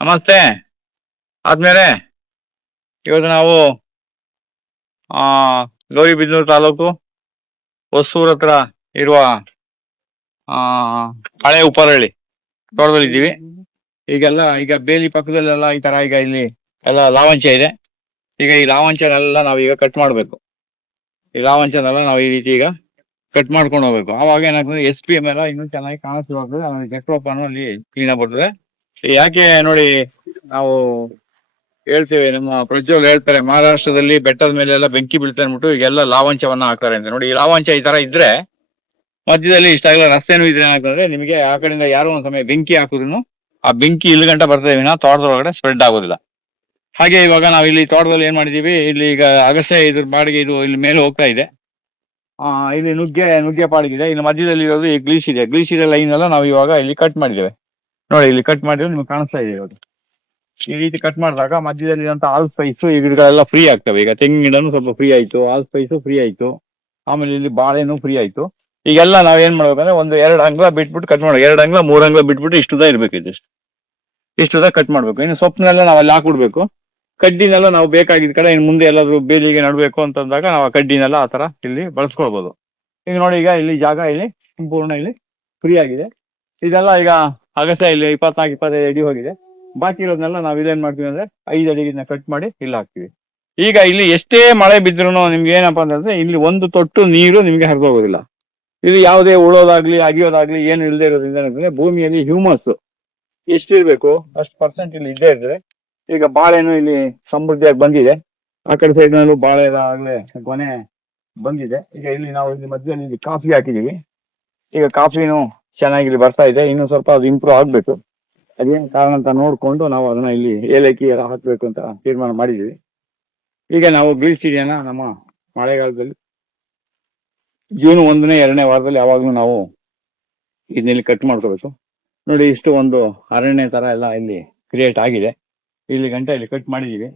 ನಮಸ್ತೆ. ಆದ್ಮೇಲೆ ಇವತ್ತು ನಾವು ಆ ಗೌರಿಬಿದನೂರು ತಾಲೂಕು ಹೊಸೂರ್ ಹತ್ರ ಇರುವ ಆ ಹಳೆ ಉಪ್ಪರಳ್ಳಿ ತೋಟದಲ್ಲಿದ್ದೀವಿ. ಈಗ ಬೇಲಿ ಪಕ್ಕದಲ್ಲೆಲ್ಲ ಈ ತರ ಈಗ ಇಲ್ಲಿ ಎಲ್ಲ ಲಾವಂಚ ಇದೆ. ಈಗ ಈ ಲಾವಂಚನೆಲ್ಲ ನಾವೀಗ ಕಟ್ ಮಾಡ್ಬೇಕು. ಈ ಲಾವಂಚನೆಲ್ಲ ನಾವು ಈ ರೀತಿ ಈಗ ಕಟ್ ಮಾಡ್ಕೊಂಡು ಹೋಗ್ಬೇಕು. ಆವಾಗ ಏನಾಗ್ತದೆ SPM ಎಲ್ಲ ಇನ್ನೂ ಚೆನ್ನಾಗಿ ಕಾಣಿಸ್ತು. ಜಕ್ರೋಪನು ಅಲ್ಲಿ ಕ್ಲೀನ್ ಆಗಿ ಬರ್ತದೆ. ಯಾಕೆ ನೋಡಿ, ನಾವು ಹೇಳ್ತೇವೆ, ನಮ್ಮ ಪ್ರಜ್ವಲ್ ಹೇಳ್ತಾರೆ, ಮಹಾರಾಷ್ಟ್ರದಲ್ಲಿ ಬೆಟ್ಟದ ಮೇಲೆಲ್ಲ ಬೆಂಕಿ ಬೀಳ್ತಾ ಅನ್ಬಿಟ್ಟು ಈಗೆಲ್ಲ ಲಾವಂಚವನ್ನ ಹಾಕ್ತಾರೆ ಅಂತ. ನೋಡಿ, ಈ ಲಾವಂಚ ಈ ತರ ಇದ್ರೆ ಮಧ್ಯದಲ್ಲಿ ಇಷ್ಟಾಗಲ್ಲ, ರಸ್ತೆನೂ ಇದ್ರೆ ಏನಾಗ್ತದೆ, ನಿಮಗೆ ಆ ಕಡೆಯಿಂದ ಯಾರೋ ಒಂದ್ ಸಮಯ ಬೆಂಕಿ ಹಾಕಿದ್ರು ಆ ಬೆಂಕಿ ಇಲ್ಲಿ ಗಂಟ ಬರ್ತದೆ ವಿನ ತೋಟದೊಳಗಡೆ ಸ್ಪ್ರೆಡ್ ಆಗೋದಿಲ್ಲ. ಹಾಗೆ ಇವಾಗ ನಾವು ಇಲ್ಲಿ ತೋಟದಲ್ಲಿ ಏನ್ ಮಾಡಿದೀವಿ, ಇಲ್ಲಿ ಈಗ ಅಗಸೆ ಇದ್ರ ಬಾಡಿಗೆ ಇದು ಇಲ್ಲಿ ಮೇಲೆ ಹೋಗ್ತಾ ಇದೆ. ಇಲ್ಲಿ ನುಗ್ಗೆ ಪಾಡಿಗಿದೆ. ಇಲ್ಲಿ ಮಧ್ಯದಲ್ಲಿ ಇರೋದು ಈ ಗ್ಲೀಸಿದೆ ಲೈನ್ ಎಲ್ಲ ನಾವು ಇವಾಗ ಇಲ್ಲಿ ಕಟ್ ಮಾಡಿದ್ದೇವೆ. ನೋಡಿ, ಇಲ್ಲಿ ಕಟ್ ಮಾಡಿದ್ರೆ ನಿಮ್ಗೆ ಕಾಣಿಸ್ತಾ ಇದೆ. ಇವಾಗ ಈ ರೀತಿ ಕಟ್ ಮಾಡಿದಾಗ ಮಧ್ಯದಲ್ಲಿ ಅಂತ ಆಲ್ ಸ್ಪೈಸ್ ಈ ಗಿಡಗಳೆಲ್ಲ ಫ್ರೀ ಆಗ್ತವೆ. ಈಗ ತೆಂಗಿನ ಗಿಡನು ಸ್ವಲ್ಪ ಫ್ರೀ ಆಯ್ತು, ಆಲ್ ಸ್ಪೈಸು ಫ್ರೀ ಆಯ್ತು, ಆಮೇಲೆ ಇಲ್ಲಿ ಬಾಳೆನೂ ಫ್ರೀ ಆಯ್ತು. ಈಗೆಲ್ಲ ನಾವ್ ಏನ್ ಮಾಡ್ಬೇಕಂದ್ರೆ ಒಂದು 2 ಅಂಗ್ಲ ಬಿಟ್ಬಿಟ್ಟು ಕಟ್ ಮಾಡ್ಬೇಕು. 2 ಅಂಗ್ಲ 3 ಅಂಗ್ಲ ಬಿಟ್ಬಿಟ್ಟು ಇಷ್ಟುದ ಇರ್ಬೇಕು. ಇಷ್ಟುದ ಕಟ್ ಮಾಡ್ಬೇಕು. ಇನ್ನು ಸೊಪ್ಪನೆಲ್ಲ ನಾವು ಅಲ್ಲಿ ಹಾಕ್ಬಿಡ್ಬೇಕು. ಕಡ್ಡಿನೆಲ್ಲ ನಾವು ಬೇಕಾಗಿದ್ದ ಕಡೆ ಇನ್ನು ಮುಂದೆ ಎಲ್ಲಾದ್ರೂ ಬೇಲಿಗೆ ನಡ್ಬೇಕು ಅಂತಂದಾಗ ನಾವು ಆ ಕಡ್ಡಿನೆಲ್ಲ ಆ ತರ ಇಲ್ಲಿ ಬಳಸ್ಕೊಳ್ಬಹುದು. ಈಗ ನೋಡಿ, ಈಗ ಇಲ್ಲಿ ಜಾಗ ಇಲ್ಲಿ ಸಂಪೂರ್ಣ ಇಲ್ಲಿ ಫ್ರೀ ಆಗಿದೆ. ಇದೆಲ್ಲ ಈಗ ಅಗಸೆ ಇಲ್ಲಿ 24-25 ಅಡಿ ಹೋಗಿದೆ. ಬಾಕಿ ಇರೋದನ್ನೆಲ್ಲ ನಾವು ಇದೇನ್ ಮಾಡ್ತೀವಿ ಅಂದ್ರೆ 5 ಅಡಿಗಿನ ಕಟ್ ಮಾಡಿ ಇಲ್ಲಿ ಹಾಕ್ತಿವಿ. ಈಗ ಇಲ್ಲಿ ಎಷ್ಟೇ ಮಳೆ ಬಿದ್ರು ನಿಮ್ಗೆ ಏನಪ್ಪಾ ಅಂತಂದ್ರೆ ಇಲ್ಲಿ ಒಂದು ತೊಟ್ಟು ನೀರು ನಿಮ್ಗೆ ಹರಿದೋಗೋದಿಲ್ಲ. ಇಲ್ಲಿ ಯಾವುದೇ ಉಳೋದಾಗ್ಲಿ ಅಗಿಯೋದಾಗ್ಲಿ ಏನು ಇಲ್ಲದೆ ಇರೋದ್ರಿಂದ ಭೂಮಿಯಲ್ಲಿ ಹ್ಯೂಮಸ್ ಎಷ್ಟಿರ್ಬೇಕು ಅಷ್ಟು ಪರ್ಸೆಂಟ್ ಇಲ್ಲಿ ಇದ್ದೇ ಇದ್ರೆ. ಈಗ ಬಾಳೆನು ಇಲ್ಲಿ ಸಮೃದ್ಧಿಯಾಗಿ ಬಂದಿದೆ. ಆ ಕಡೆ ಸೈಡ್ ನಲ್ಲೂ ಬಾಳೆ ಆಗ್ಲೇ ಕೊನೆ ಬಂದಿದೆ. ಈಗ ಇಲ್ಲಿ ನಾವು ಇಲ್ಲಿ ಮಧ್ಯದಲ್ಲಿ ಇಲ್ಲಿ ಕಾಫಿ ಹಾಕಿದೀವಿ. ಈಗ ಕಾಫಿನೂ ಚೆನ್ನಾಗಿ ಇಲ್ಲಿ ಬರ್ತಾ ಇದೆ. ಇನ್ನು ಸ್ವಲ್ಪ ಅದು ಇಂಪ್ರೂವ್ ಆಗ್ಬೇಕು. ಅದೇನು ಕಾರಣ ಅಂತ ನೋಡ್ಕೊಂಡು ನಾವು ಅದನ್ನ ಇಲ್ಲಿ ಏಲಕ್ಕಿ ಎಲ್ಲ ಹಾಕ್ಬೇಕು ಅಂತ ತೀರ್ಮಾನ ಮಾಡಿದೀವಿ. ಈಗ ನಾವು ಬೀಳ್ಸಿಡಿಯನ್ನ ನಮ್ಮ ಮಳೆಗಾಲದಲ್ಲಿ ಜೂನ್ 1ನೇ 2ನೇ ವಾರದಲ್ಲಿ ಯಾವಾಗ್ಲೂ ನಾವು ಇದನ್ನೆಲ್ಲಿ ಕಟ್ ಮಾಡ್ಕೋಬೇಕು. ನೋಡಿ, ಇಷ್ಟು ಒಂದು ಅರಣ್ಯ ತರ ಎಲ್ಲ ಇಲ್ಲಿ ಕ್ರಿಯೇಟ್ ಆಗಿದೆ. ಇಲ್ಲಿ ಗಂಟೆ ಇಲ್ಲಿ ಕಟ್ ಮಾಡಿದೀವಿ.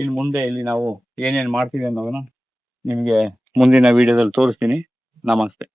ಇನ್ನು ಮುಂದೆ ಇಲ್ಲಿ ನಾವು ಏನೇನ್ ಮಾಡ್ತೀವಿ ಅನ್ನೋದನ್ನ ನಿಮ್ಗೆ ಮುಂದಿನ ವಿಡಿಯೋದಲ್ಲಿ ತೋರಿಸ್ತೀನಿ. ನಮಸ್ತೆ.